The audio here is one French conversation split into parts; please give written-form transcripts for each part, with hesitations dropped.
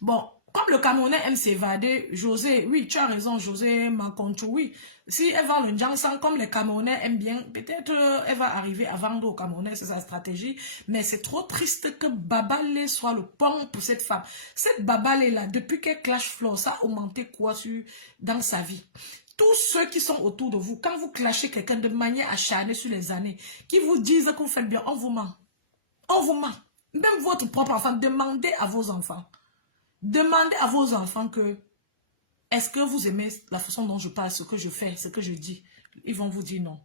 Bon, comme le Camerounais aime s'évader, José, oui, tu as raison, José Makoncho, oui. Si elle vend le Njansan comme les Camerounais aiment bien, peut-être elle va arriver à vendre aux Camerounais, c'est sa stratégie. Mais c'est trop triste que Babalé soit le pont pour cette femme. Cette Babalé-là, depuis qu'elle clash Flow, ça a augmenté quoi dans sa vie? Tous ceux qui sont autour de vous, quand vous clashez quelqu'un de manière acharnée sur les années, qui vous disent que vous faites bien, on vous ment. On vous ment. Même votre propre enfant, demandez à vos enfants. Demandez à vos enfants que, est-ce que vous aimez la façon dont je parle, ce que je fais, ce que je dis? Ils vont vous dire non.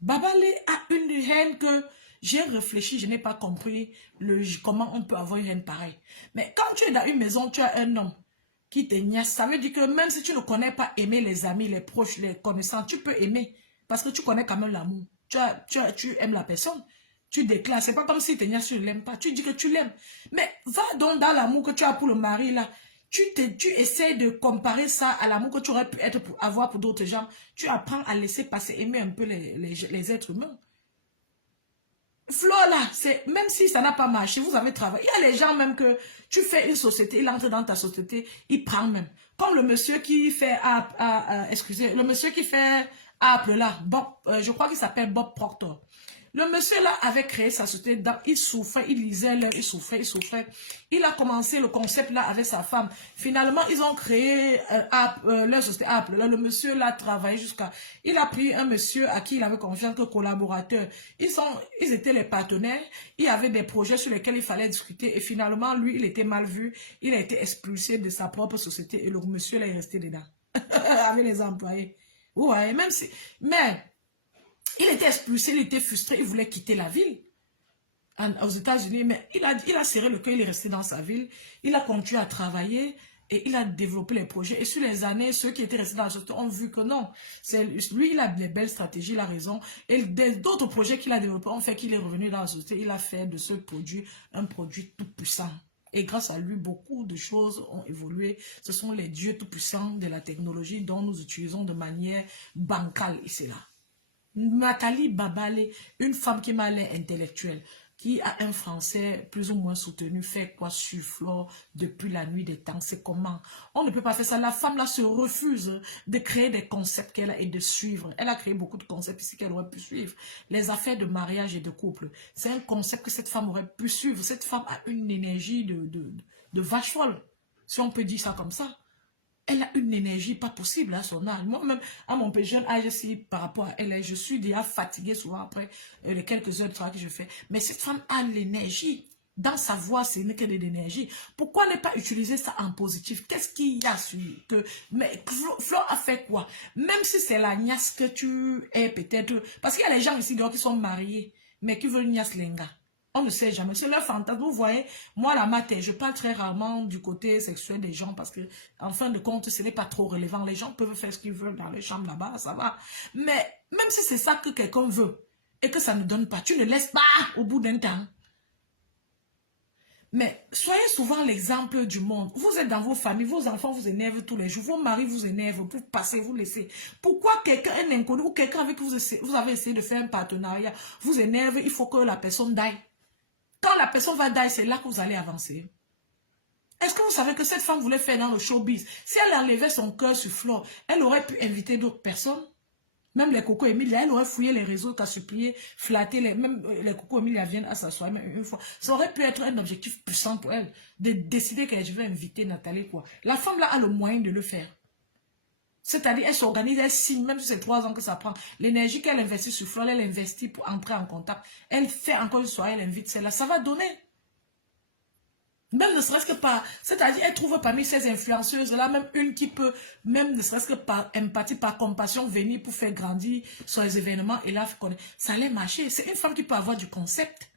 Babalé a une haine que j'ai réfléchi, je n'ai pas compris comment on peut avoir une haine pareille. Mais quand tu es dans une maison, tu as un homme qui te niaise, ça veut dire que même si tu ne connais pas aimer les amis, les proches, les connaissants, tu peux aimer parce que tu connais quand même l'amour. Tu aimes la personne. Tu déclares, c'est pas comme si tu ne l'aimes pas, tu dis que tu l'aimes. Mais va donc dans l'amour que tu as pour le mari là. Tu essaies de comparer ça à l'amour que tu aurais pu avoir pour d'autres gens. Tu apprends à laisser passer, aimer un peu les êtres humains. Flo là, même si ça n'a pas marché, vous avez travaillé. Il y a les gens même que tu fais une société, il entre dans ta société, il prend même. Comme le monsieur qui fait, excusez, le monsieur qui fait Apple là, Bob, je crois qu'il s'appelle Bob Proctor. Le monsieur là avait créé sa société, il souffrait, il lisait l'heure, il souffrait, il souffrait. Il a commencé le concept là avec sa femme. Finalement, ils ont créé leur société Apple. Là, le monsieur là travaillé jusqu'à... Il a pris un monsieur à qui il avait confiance, que collaborateur. Ils étaient les partenaires. Il y avait des projets sur lesquels il fallait discuter. Et finalement, lui, il était mal vu. Il a été expulsé de sa propre société. Et le monsieur là est resté dedans. Avec les employés. Ouais, même si... Mais... il était expulsé, il était frustré, il voulait quitter la ville aux États-Unis, mais il a serré le cœur, il est resté dans sa ville, il a continué à travailler et il a développé les projets. Et sur les années, ceux qui étaient restés dans la société ont vu que non, lui, il a des belles stratégies, il a raison. Et d'autres projets qu'il a développés ont fait qu'il est revenu dans la société, il a fait de ce produit un produit tout puissant. Et grâce à lui, beaucoup de choses ont évolué. Ce sont les dieux tout puissants de la technologie dont nous utilisons de manière bancale ici là. Nathalie Babalé, une femme qui m'a l'air intellectuelle, qui a un français plus ou moins soutenu, fait quoi sur Flore depuis la nuit des temps, c'est comment? On ne peut pas faire ça. La femme là se refuse de créer des concepts qu'elle a et de suivre. Elle a créé beaucoup de concepts ici qu'elle aurait pu suivre. Les affaires de mariage et de couple, c'est un concept que cette femme aurait pu suivre. Cette femme a une énergie de vache folle, si on peut dire ça comme ça. Elle a une énergie pas possible à son âge. Moi-même, à mon plus jeune âge, si par rapport à elle, je suis déjà fatiguée souvent après les quelques heures de travail que je fais. Mais cette femme a l'énergie. Dans sa voix, ce n'est que de l'énergie. Pourquoi ne pas utiliser ça en positif? Qu'est-ce qu'il y a sur que... Mais Flo a fait quoi? Même si c'est la niasse que tu es peut-être... Parce qu'il y a les gens ici dehors qui sont mariés, mais qui veulent niasse lenga. On ne sait jamais. C'est leur fantasme. Vous voyez, moi, la matin, je parle très rarement du côté sexuel des gens parce que, en fin de compte, ce n'est pas trop relevant. Les gens peuvent faire ce qu'ils veulent dans les chambres là-bas, ça va. Mais même si c'est ça que quelqu'un veut et que ça ne donne pas, tu ne laisses pas au bout d'un temps. Mais soyez souvent l'exemple du monde. Vous êtes dans vos familles, vos enfants vous énervent tous les jours, vos maris vous énervent, vous passez, vous laissez. Pourquoi quelqu'un, un inconnu ou quelqu'un avec qui vous avez essayé de faire un partenariat, vous énerve, il faut que la personne d'aille. Quand la personne va die, c'est là que vous allez avancer. Est-ce que vous savez que cette femme voulait faire dans le showbiz? Si elle enlevait son cœur sur Flore, elle aurait pu inviter d'autres personnes. Même les Coco Emilia, elle aurait fouillé les réseaux, qu'à supplier, flatter même les Coco Emilia viennent à s'asseoir même une fois. Ça aurait pu être un objectif puissant pour elle, de décider que je vais inviter Nathalie quoi. La femme là a le moyen de le faire. C'est-à-dire, elle s'organise, elle signe, même si c'est 3 ans que ça prend. L'énergie qu'elle investit sur Flore, elle investit pour entrer en contact. Elle fait encore une soirée, elle invite celle-là. Ça va donner. Même ne serait-ce que par... C'est-à-dire, elle trouve parmi ces influenceuses-là, même une qui peut, même ne serait-ce que par empathie, par compassion, venir pour faire grandir sur les événements. Et là, ça allait marcher. C'est une femme qui peut avoir du concept.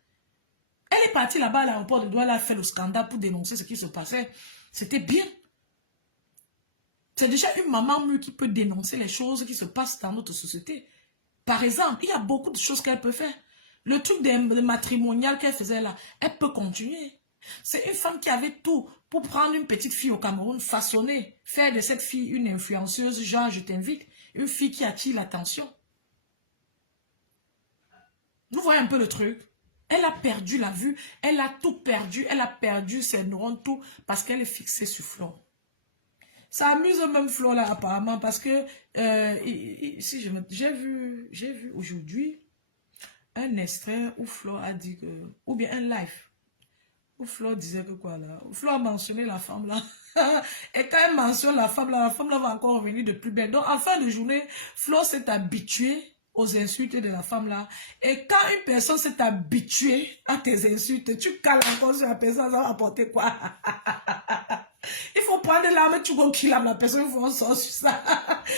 Elle est partie là-bas à l'aéroport de Douala, elle a fait le scandale pour dénoncer ce qui se passait. C'était bien. C'est déjà une maman mûre qui peut dénoncer les choses qui se passent dans notre société. Par exemple, il y a beaucoup de choses qu'elle peut faire. Le truc de matrimonial qu'elle faisait là, elle peut continuer. C'est une femme qui avait tout pour prendre une petite fille au Cameroun, façonner, faire de cette fille une influenceuse, genre je t'invite, une fille qui attire l'attention. Vous voyez un peu le truc. Elle a perdu la vue, elle a tout perdu, elle a perdu ses neurones, tout, parce qu'elle est fixée sur Flo. Ça amuse même Flo là apparemment, parce que si j'ai vu aujourd'hui un extrait où Flo a dit que, ou bien un live, où Flo disait que quoi là, où Flo a mentionné la femme là. Et quand elle mentionne la femme là va encore revenir de plus belle. Donc en fin de journée, Flo s'est habitué aux insultes de la femme là. Et quand une personne s'est habituée à tes insultes, tu cales encore sur la personne, ça va apporter quoi? Il faut prendre l'arme, tu vas killer la personne, il faut en sortir sur ça.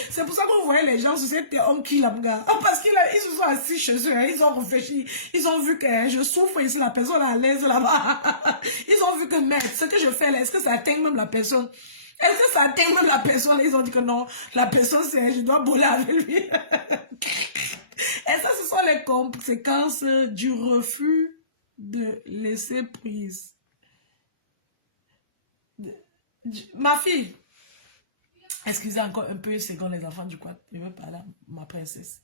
C'est pour ça que vous voyez les gens sur cette on kill gars. Parce qu'ils se sont assis chez eux, hein, ils ont réfléchi, ils ont vu que je souffre ici, la personne est à l'aise là-bas. Ils ont vu que merde, ce que je fais là, est-ce que ça atteint même la personne? Est-ce que ça atteint même la personne? Ils ont dit que non, la personne c'est, je dois bouler avec lui. Et ça, ce sont les conséquences du refus de laisser prise. Ma fille, excusez encore un peu une seconde les enfants du quad, je veux parler à ma princesse.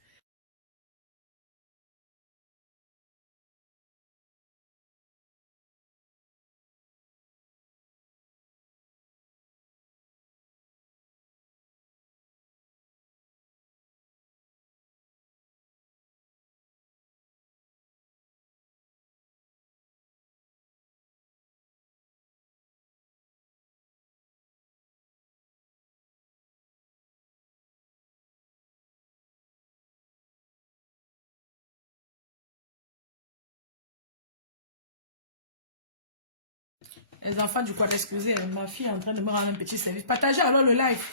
Les enfants du quad, excusez, ma fille est en train de me rendre un petit service. Partagez alors le live.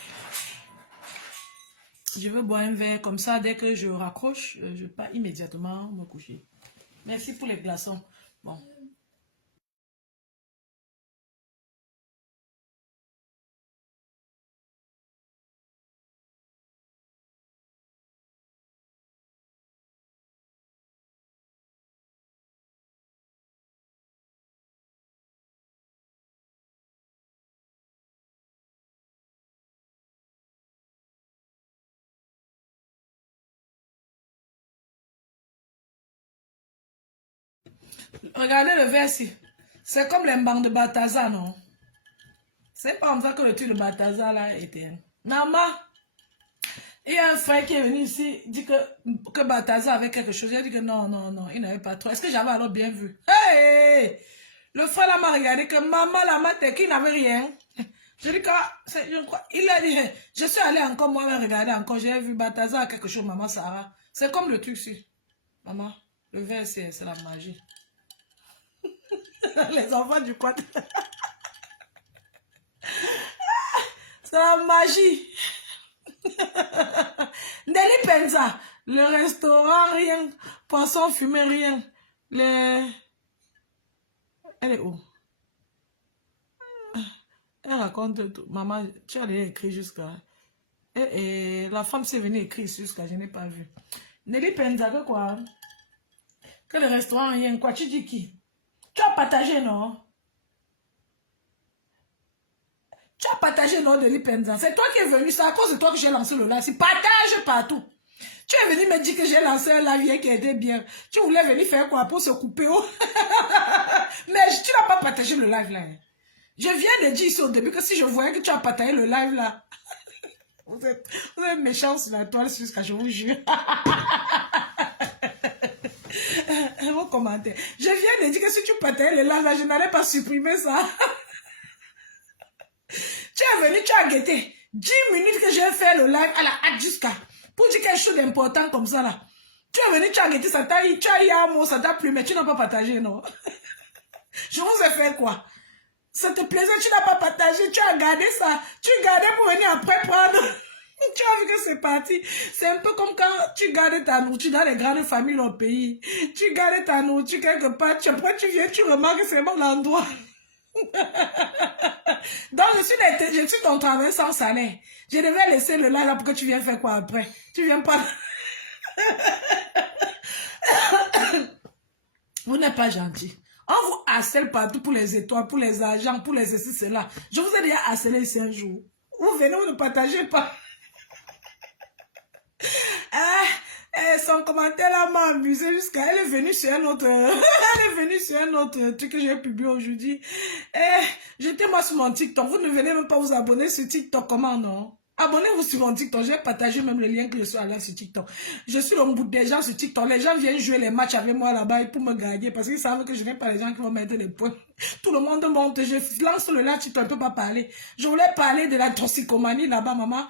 Je veux boire un verre comme ça, dès que je raccroche, je pars immédiatement me coucher. Merci pour les glaçons. Bon. Regardez le verset. C'est comme les bancs de Balthazar, non? C'est pas comme ça que le truc de Balthazar là était. Nama, il y a un frère qui est venu ici, dit que Balthazar avait quelque chose. Il a dit que non, non, non, il n'avait pas trop. Est-ce que j'avais alors bien vu? Hey! Le frère là m'a regardé que maman la maté qui n'avait rien. Je dis que, je crois, il a dit, je suis allé encore moi regarder encore, j'ai vu Balthazar quelque chose, maman Sarah. C'est comme le truc ici. Maman, le verre c'est la magie. Les enfants du quad. C'est la magie. Nelly Penza, le restaurant, rien. Poisson fumé, rien. Les... Elle est où? Elle raconte tout. Maman, tu as déjà écrit jusqu'à... Et la femme s'est venue écrire jusqu'à... Je n'ai pas vu. Nelly Penza, que quoi? Que le restaurant, rien. Quoi, tu dis qui? Tu as partagé, non? Tu as partagé, non, Nelly Penza? C'est toi qui es venu. C'est à cause de toi que j'ai lancé le live. C'est partage partout. Tu es venu me dire que j'ai lancé un live qui était bien. Tu voulais venir faire quoi pour se couper? Oh? Mais tu n'as pas partagé le live là. Je viens de dire ici au début que si je voyais que tu as partagé le live là, vous êtes méchants sur la toile jusqu'à je vous jure. Vos commentaires. Je viens de dire que si tu partageais le live là, je n'allais pas supprimer ça. Tu es venu, tu as guetté 10 minutes que j'ai fait le live à la hâte jusqu'à pour dire quelque chose d'important comme ça là. Tu es venu, tu as guetté, ça t'a eu, tu as eu un mot, ça t'a plu, mais tu n'as pas partagé, non? Je vous ai fait quoi? Ça te plaisait, tu n'as pas partagé, tu as gardé ça. Tu gardais pour venir après prendre. Tu as vu que c'est parti. C'est un peu comme quand tu gardes ta nourriture dans les grandes familles au pays. Tu gardes ta nourriture quelque part, après tu viens, tu remarques que c'est bon l'endroit. Donc je suis ton travail sans salaire. Je devais laisser le live là pour que tu viennes faire quoi après? Tu viens pas. Vous n'êtes pas gentil. On vous harcèle partout pour les étoiles, pour les agents, pour les ceci, cela. Je vous ai déjà harcelé ici un jour. Vous venez, vous ne partagez pas. son commentaire là m'a amusé jusqu'à... Elle est venue sur un autre... Elle est venue sur un autre truc que j'ai publié aujourd'hui. J'étais moi sur mon TikTok. Vous ne venez même pas vous abonner sur TikTok. Comment non? Abonnez-vous sur mon TikTok. J'ai partagé même le lien que je suis allé sur TikTok. Je suis au bout des gens sur TikTok. Les gens viennent jouer les matchs avec moi là-bas pour me gagner parce qu'ils savent que je n'ai pas les gens qui vont mettre des points. Tout le monde monte. Je lance le live, tu ne peux pas parler. Je voulais parler de la toxicomanie là-bas, maman.